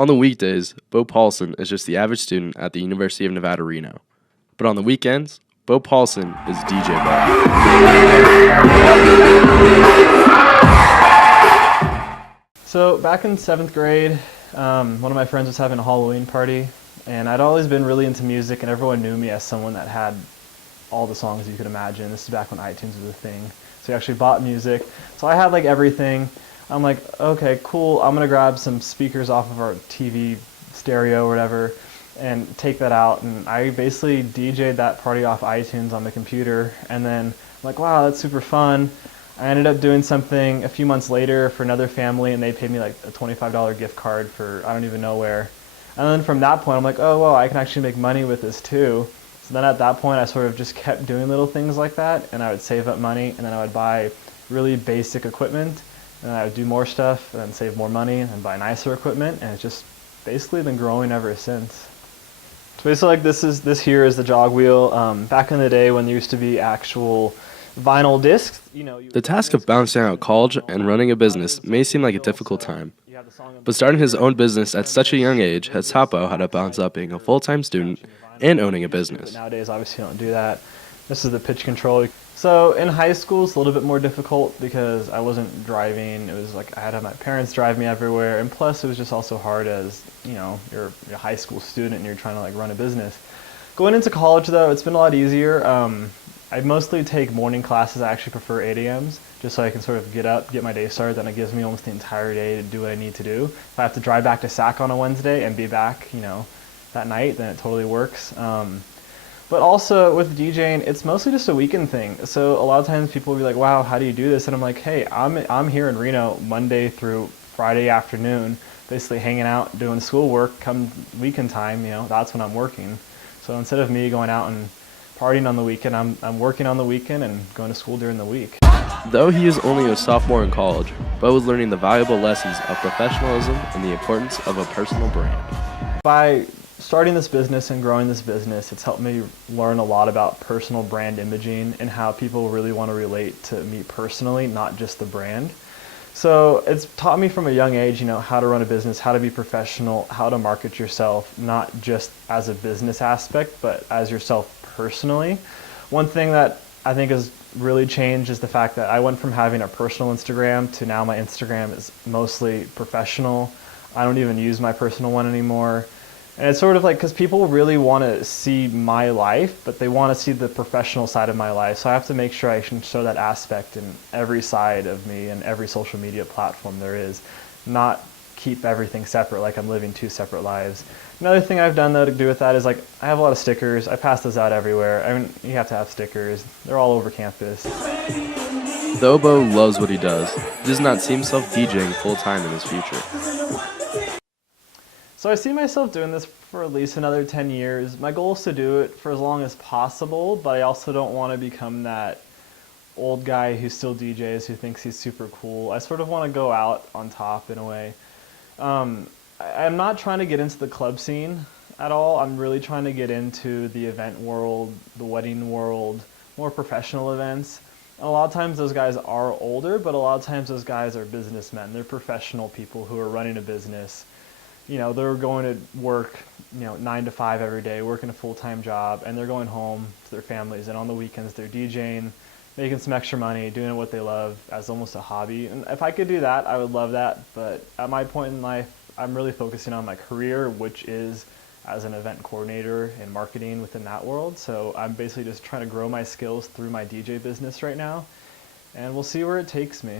On the weekdays, Beau Paulson is just the average student at the University of Nevada, Reno. But on the weekends, Beau Paulson is DJ Beau. So back in 7th grade, one of my friends was having a Halloween party, and I'd always been really into music, and everyone knew me as someone that had all the songs you could imagine. This is back when iTunes was a thing. So we actually bought music. So I had like everything. I'm like, okay, cool. I'm gonna grab some speakers off of our TV stereo or whatever and take that out. And I basically DJ'd that party off iTunes on the computer. And then I'm like, wow, that's super fun. I ended up doing something a few months later for another family, and they paid me like a $25 gift card for I don't even know where. And then from that point, I'm like, oh, well, I can actually make money with this too. So then at that point, I sort of just kept doing little things like that, and I would save up money, and then I would buy really basic equipment, and then I would do more stuff, and then save more money, and buy nicer equipment, and it's just basically been growing ever since. So basically, like this here is the jog wheel. Back in the day when there used to be actual vinyl discs, The task of balancing out college and running a business may seem like a difficult time, but starting his own business at such a young age has taught Beau how to balance out being a full-time student and owning a business. Nowadays, obviously, you don't do that. This is the pitch control. So in high school, it's a little bit more difficult because I wasn't driving. It was like I had to have my parents drive me everywhere, and plus it was just also hard as you're a high school student and you're trying to like run a business. Going into college though, it's been a lot easier. I mostly take morning classes. I actually prefer 8 a.m.s just so I can sort of get up, get my day started. Then it gives me almost the entire day to do what I need to do. If I have to drive back to Sac on a Wednesday and be back, that night, then it totally works. But also with DJing, it's mostly just a weekend thing. So a lot of times people will be like, wow, how do you do this? And I'm like, hey, I'm here in Reno Monday through Friday afternoon, basically hanging out, doing schoolwork. Come weekend time, that's when I'm working. So instead of me going out and partying on the weekend, I'm working on the weekend and going to school during the week. Though he is only a sophomore in college, Beau is learning the valuable lessons of professionalism and the importance of a personal brand. By starting this business and growing this business, it's helped me learn a lot about personal brand imaging and how people really want to relate to me personally, not just the brand. So it's taught me from a young age, how to run a business, how to be professional, how to market yourself, not just as a business aspect, but as yourself personally. One thing that I think has really changed is the fact that I went from having a personal Instagram to now my Instagram is mostly professional. I don't even use my personal one anymore. And it's sort of like, because people really want to see my life, but they want to see the professional side of my life. So I have to make sure I can show that aspect in every side of me and every social media platform there is, not keep everything separate like I'm living two separate lives. Another thing I've done though to do with that is like, I have a lot of stickers. I pass those out everywhere. I mean, you have to have stickers. They're all over campus. Though Beau loves what he does, he does not see himself DJing full-time in his future. So I see myself doing this for at least another 10 years. My goal is to do it for as long as possible, but I also don't want to become that old guy who still DJs, who thinks he's super cool. I sort of want to go out on top in a way. I'm not trying to get into the club scene at all. I'm really trying to get into the event world, the wedding world, more professional events. And a lot of times those guys are older, but a lot of times those guys are businessmen. They're professional people who are running a business. They're going to work, 9 to 5 every day, working a full-time job, and they're going home to their families. And on the weekends, they're DJing, making some extra money, doing what they love as almost a hobby. And if I could do that, I would love that. But at my point in life, I'm really focusing on my career, which is as an event coordinator and marketing within that world. So I'm basically just trying to grow my skills through my DJ business right now, and we'll see where it takes me.